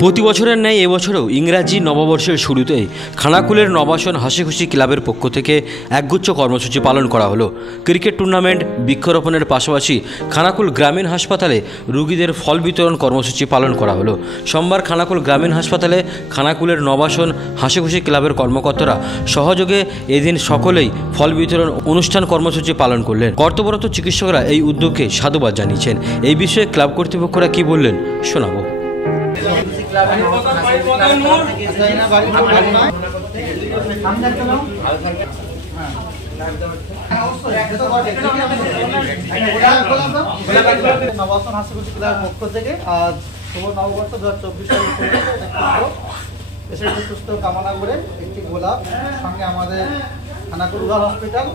প্রতি বছরের ন্যায় এবছরেও ইংরাজি নববর্ষের শুরুতেই খানাকুলের নবাসন হাসিখুশি ক্লাবের পক্ষ থেকে একগুচ্ছ কর্মসূচি পালন করা হলো। ক্রিকেট টুর্নামেন্ট, বৃক্ষরোপণের পাশাপাশি খানাকুল গ্রামীণ হাসপাতালে রোগীদের ফল বিতরণ কর্মসূচি পালন করা হলো। সোমবার খানাকুল গ্রামীণ হাসপাতালে খানাকুলের নবাসন হাসিখুশি ক্লাবের কর্মকর্তারা সহযোগে এদিন সকলেই ফল বিতরণ অনুষ্ঠান কর্মসূচি পালন করলেন। কর্তব্যরত চিকিৎসকরা এই উদ্যোগকে সাধুবাদ জানিয়েছেন। এই বিষয়ে ক্লাব কর্তৃপক্ষরা কি বললেন শোনাবো। নবাসন হাসিখুশি ক্লাবের পক্ষ থেকে আজ শুভ নববর্ষ 2024 সুস্থ কামনা করে একটি গোলাপ সঙ্গে আমাদের খানাকুল রুরাল হসপিটাল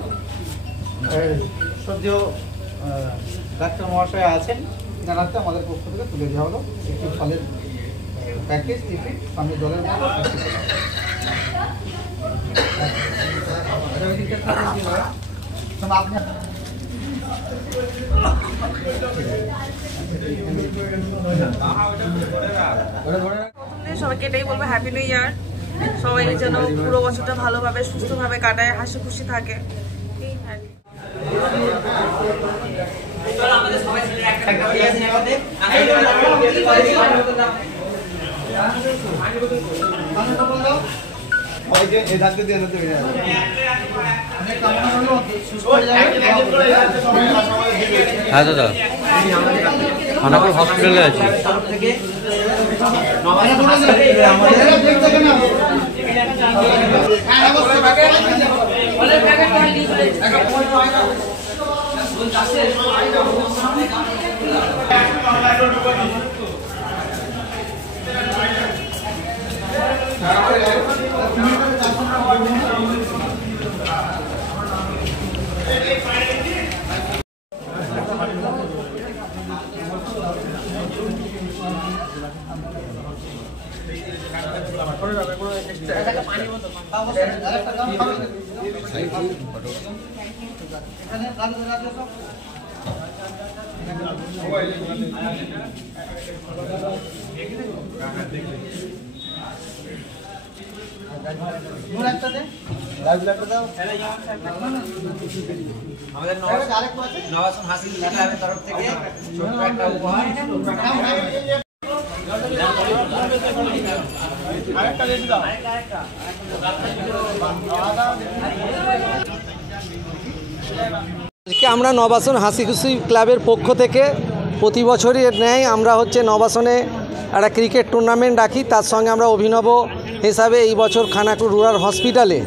সদ্য ডাক্তার মহাশয় আছেন, জানাতে আমাদের পক্ষ থেকে তুলে দেওয়া হলো একটি ফলের প্যাকেজ টিফিন সঙ্গে জলের সবাইকে এটাই বলবো, হ্যাপি নিউ ইয়ার। সবাই যেন পুরো বছরটা ভালোভাবে সুস্থভাবে কাটায়, হাসি খুশি থাকে। হ্যাঁ দাদা, খানাকুল হসপিটালে আছি। আমাদের নবাসন হাসি ক্লাবের তরফ থেকে ছোট্ট একটা উপহার। আমরা নবাসন হাসিখুশি ক্লাবের পক্ষ থেকে প্রতি বছরের ন্যায় আমরা নবাসনে একটা ক্রিকেট টুর্নামেন্ট রাখি। তার সঙ্গে আমরা অভিনব হিসাবে এই বছর খানাকুল রুরাল হসপিটালে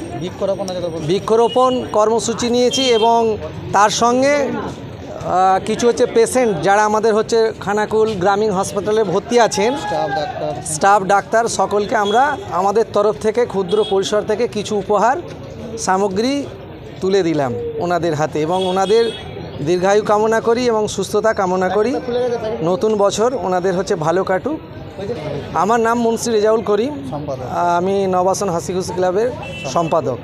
বৃক্ষরোপণ কর্মসূচি নিয়েছি এবং তার সঙ্গে কিছু পেশেন্ট যারা আমাদের খানাকুল গ্রামীণ হাসপাতালে ভর্তি আছেন, স্টাফ ডাক্তার সকলকে আমরা আমাদের তরফ থেকে ক্ষুদ্র পরিসর থেকে কিছু উপহার সামগ্রী তুলে দিলাম ওনাদের হাতে এবং ওনাদের দীর্ঘায়ু কামনা করি এবং সুস্থতা কামনা করি। নতুন বছর ওনাদের ভালো কাটুক। আমার নাম মুন্সি রেজাউল করিম, আমি নবাসন হাসিখুশি ক্লাবের সম্পাদক।